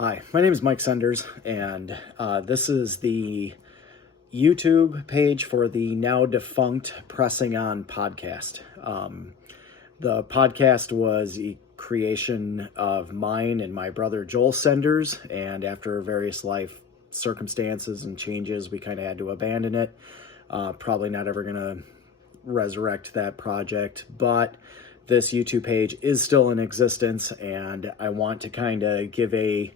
Hi, my name is Mike Senders, and this is the YouTube page for the now defunct Pressing On podcast. The podcast was a creation of mine and my brother Joel Senders, and after various life circumstances and changes, we kind of had to abandon it. Probably not ever going to resurrect that project, but this YouTube page is still in existence, and I want to kind of give a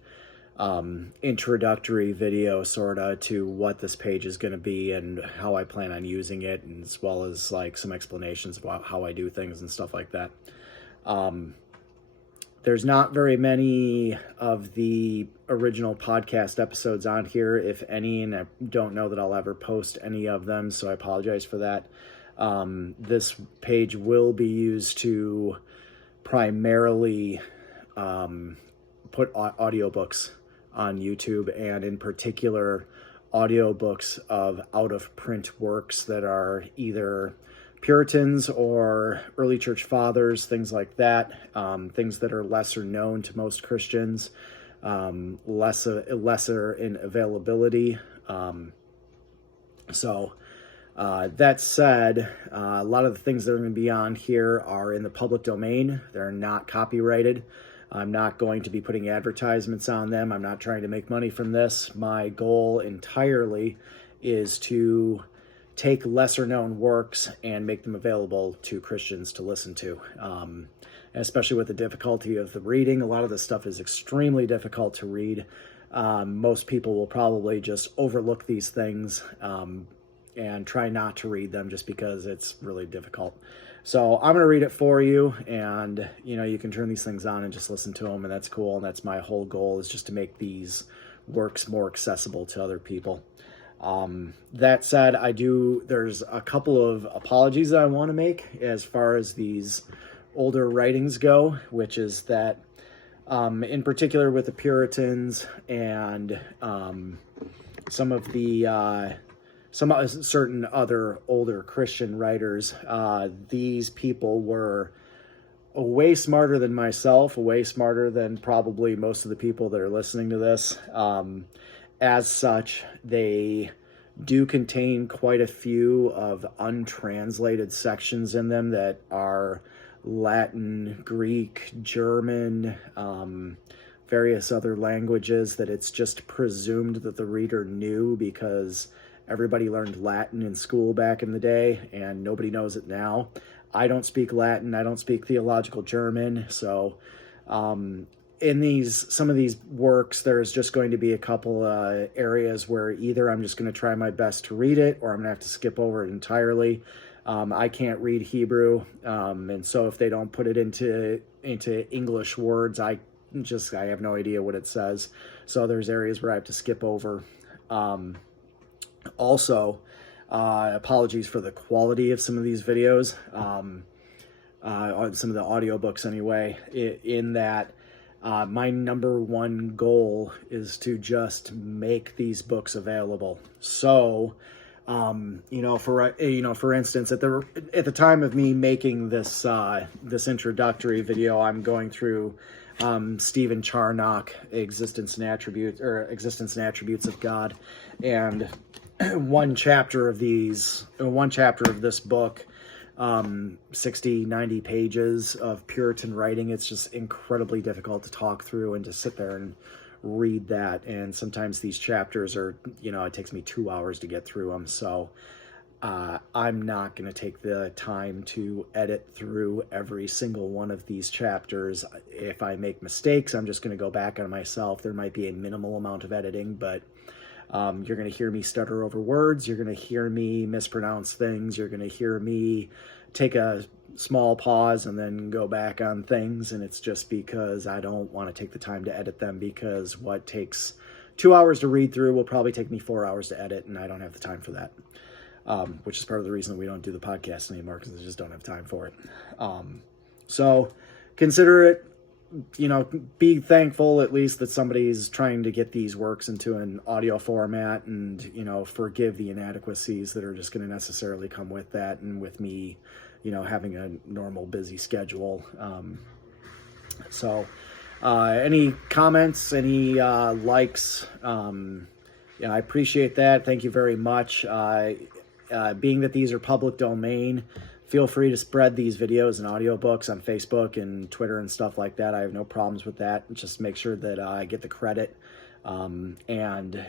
introductory video sort of to what this page is going to be and how I plan on using it, and as well as like some explanations about how I do things and stuff like that. There's not very many of the original podcast episodes on here, if any, and I don't know that I'll ever post any of them, so I apologize for that. This page will be used to primarily put audiobooks on YouTube, and in particular audiobooks of out-of-print works that are either Puritans or early church fathers, things like that, things that are lesser known to most Christians, lesser in availability. That said, a lot of the things that are going to be on here are in the public domain. They're not copyrighted. I'm not going to be putting advertisements on them. I'm not trying to make money from this. My goal entirely is to take lesser known works and make them available to Christians to listen to. Especially with the difficulty of the reading. A lot of this stuff is extremely difficult to read. Most people will probably just overlook these things and try not to read them just because it's really difficult. So I'm going to read it for you, and you can turn these things on and just listen to them, and that's cool. And that's my whole goal, is just to make these works more accessible to other people. That said, there's a couple of apologies that I want to make as far as these older writings go, which is that in particular with the Puritans and some certain other older Christian writers, these people were way smarter than myself, way smarter than probably most of the people that are listening to this. As such, they do contain quite a few of untranslated sections in them that are Latin, Greek, German, various other languages that it's just presumed that the reader knew because everybody learned Latin in school back in the day, and nobody knows it now. I don't speak Latin. I don't speak theological German. So in some of these works, there's just going to be a couple areas where either I'm just going to try my best to read it, or I'm going to have to skip over it entirely. I can't read Hebrew, and so if they don't put it into English words, I have no idea what it says. So there's areas where I have to skip over. Also, apologies for the quality of some of these videos, on some of the audiobooks anyway, in that my number one goal is to just make these books available. So, for instance, at the time of me making this introductory video, I'm going through Stephen Charnock, Existence and Attributes of God, and one chapter of this book, 60, 90 pages of Puritan writing. It's just incredibly difficult to talk through and to sit there and read that. And sometimes these chapters are, it takes me 2 hours to get through them. So I'm not going to take the time to edit through every single one of these chapters. If I make mistakes, I'm just going to go back on myself. There might be a minimal amount of editing, but you're going to hear me stutter over words. You're going to hear me mispronounce things. You're going to hear me take a small pause and then go back on things. And it's just because I don't want to take the time to edit them, because what takes 2 hours to read through will probably take me 4 hours to edit, and I don't have the time for that. Which is part of the reason that we don't do the podcast anymore, because I just don't have time for it. So consider it, be thankful at least that somebody's trying to get these works into an audio format, and, forgive the inadequacies that are just going to necessarily come with that, and with me, having a normal busy schedule. So Any comments, any likes, yeah, I appreciate that. Thank you very much. Being that these are public domain, feel free to spread these videos and audiobooks on Facebook and Twitter and stuff like that. I have no problems with that. Just make sure that I get the credit. And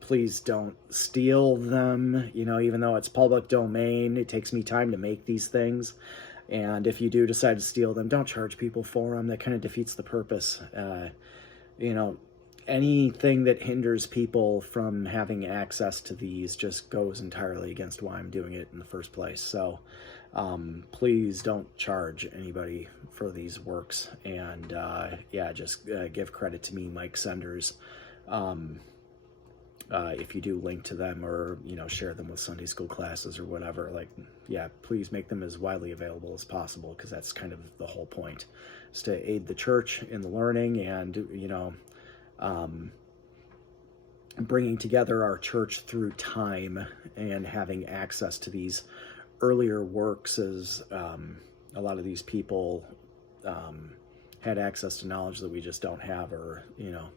please don't steal them. You know, even though it's public domain, it takes me time to make these things. And if you do decide to steal them, don't charge people for them. That kind of defeats the purpose. You know, anything that hinders people from having access to these just goes entirely against why I'm doing it in the first place. So please don't charge anybody for these works. And yeah, just give credit to me, Mike Senders. If you do link to them or, you know, share them with Sunday school classes or whatever, like, yeah, please make them as widely available as possible, because that's kind of the whole point, is to aid the church in the learning and, you know, bringing together our church through time and having access to these earlier works, as a lot of these people had access to knowledge that we just don't have, or, you know,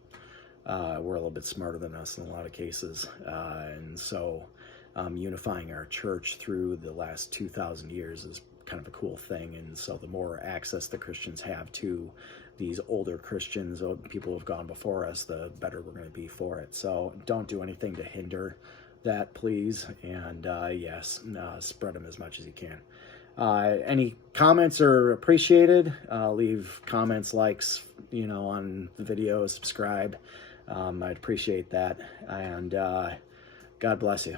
we're a little bit smarter than us in a lot of cases. And so unifying our church through the last 2,000 years is kind of a cool thing. And so the more access the Christians have to these older Christians, or people who have gone before us, the better we're going to be for it. So don't do anything to hinder that, please. And yes, spread them as much as you can. Any comments are appreciated. Leave comments, likes, you know, on the video, subscribe. I'd appreciate that. And God bless you.